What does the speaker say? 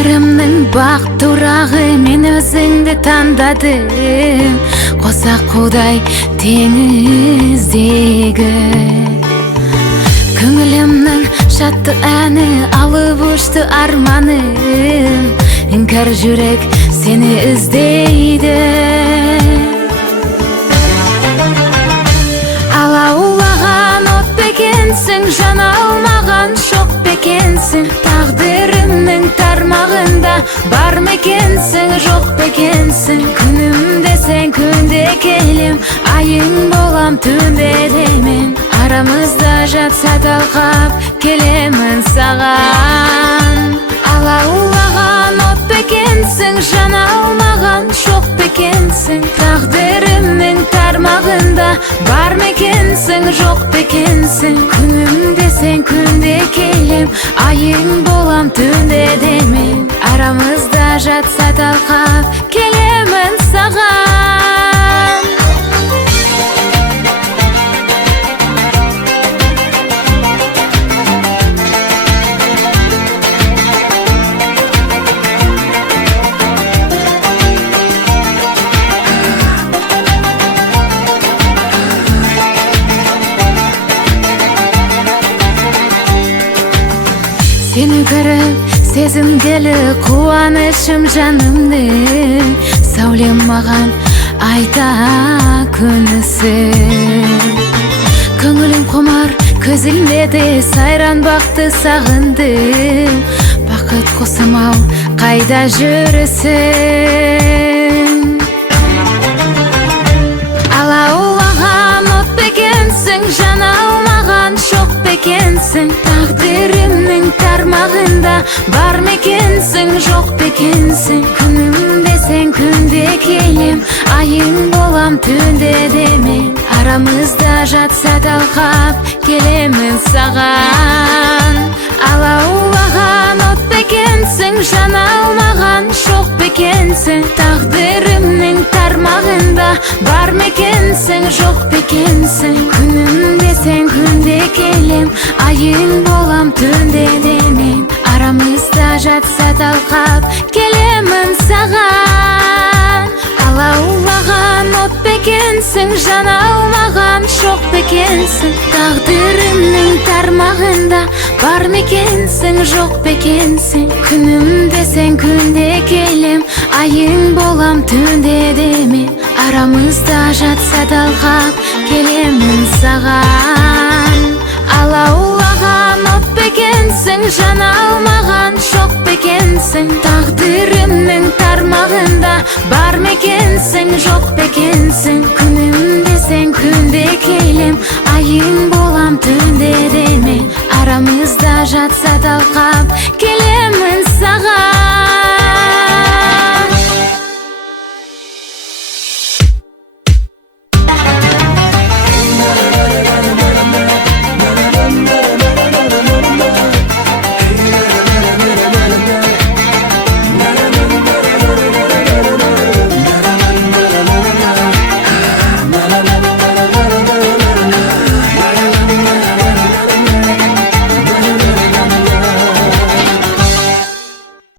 Өмірімнің бақ турағы мен өзіңді таңдадым, қоса қудай теңіздегі. Көңілімнің шатты әні алып ұшты арманым, іңкәр жүрек сені іздейді. Алаулаған от бекенсің, жана алмаған шоқ бекенсің. Тағдырымның тармағында бар мекенсің, жоқ бекенсің. Күнімде сен, күнде келем, айың болам, түнде демен. Арамызда жатса талқап келемін саған. Алаулаған от бекенсің, жана алмаған шоқ бекенсің. Тағдырымның тармағында бар мекенсің, жоқ бекенсің. Күнімде сен, күнде келем, айың болам, түнде демен. Арамызда жатса талқап келемін саған. Сені көріп сезімгелі қуанышым жанымның, сәулем маған айта көнісің. Көңілім құмар көзілмеді, сайран бақты сағындым. Бақыт қосым-ау қайда жүрісің? Алаулаған от бекенсің, жана алмаған шоқ бекенсің. Тағдырымның тармағында бар мекенсің, жоқ бекенсің. Күнімде сен, күнде келем, айың болам, түнде демен. Арамызда жатса талқап келемін саған. Алаулаған от бекенсің, жана алмаған шоқ бекенсің. Тағдырымның тармағында бар мекенсің, жоқ бекенсің. Күнімде сен, күнде келем, айың болам, түнде демен. Арамызда жатса талқап келемін саған. Алаулаған от бекенсің, жана алмаған шоқ бекенсің. Тағдырымның тармағында бар мекенсің, жоқ бекенсің. Күнімде сен, күнде келем, айың болам, түнде демен. Арамызда жатса талқап келемін саған. Алаулаған от бекенсің, жана алмаған шоқ бекенсің. Тағдырымның тармағында бар мекенсің, жоқ бекенсің. Күнімде сен, күнде келем, айың болам, түнде демен. Арамызда жатса талқап келемін саған.